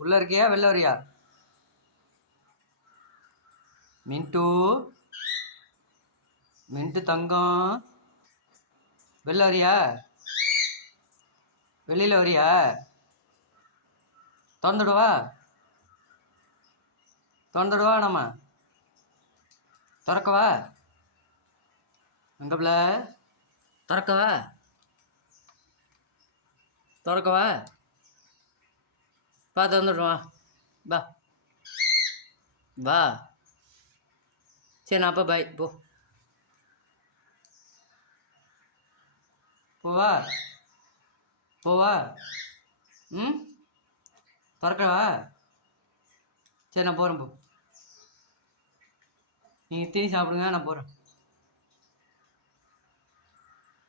உள்ள இருக்கியா வெளில வரியா? மின்ட்டு மின்ட்டு தங்கம், வெளில வரியா? வெளியில வரியா? திறந்துடுவா? திறந்துடுவா? நம்ம திறக்கவா? எங்க பிள்ள திறக்கவா? திறக்கவா? பா திறந்துடுவா. வா வா. சரி நான் அப்போ பாய் போ. போவா போவா? ம், திறக்கவா? சரி நான் போகிறேன் போ. நீங்கள் தீனி சாப்பிடுங்க, நான் போகிறேன்.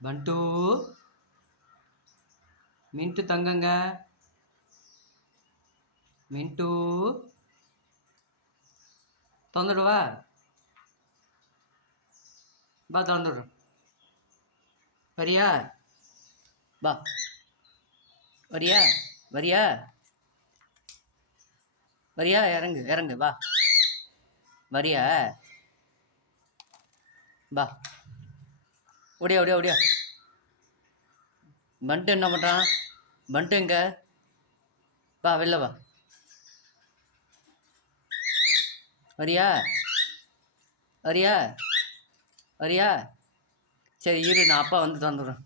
பண்டு மின்ட்டு தங்கங்க, மின்ட்டு திறந்துடுவா? பா திறந்துடுறேன். வரியா? பா வரியா? வரியா? வரியா? இறங்கு இறங்கு வா. வரியா? பா ஓடியா ஓடியா ஓடியா. பண்ட்டு என்ன பண்ணுறான்? பண்ட்டு எங்க? வா வெளில வா. வரியா? வரியா? வரியா? சரி இரு, நான் அப்பா வந்து தந்துடுறேன்.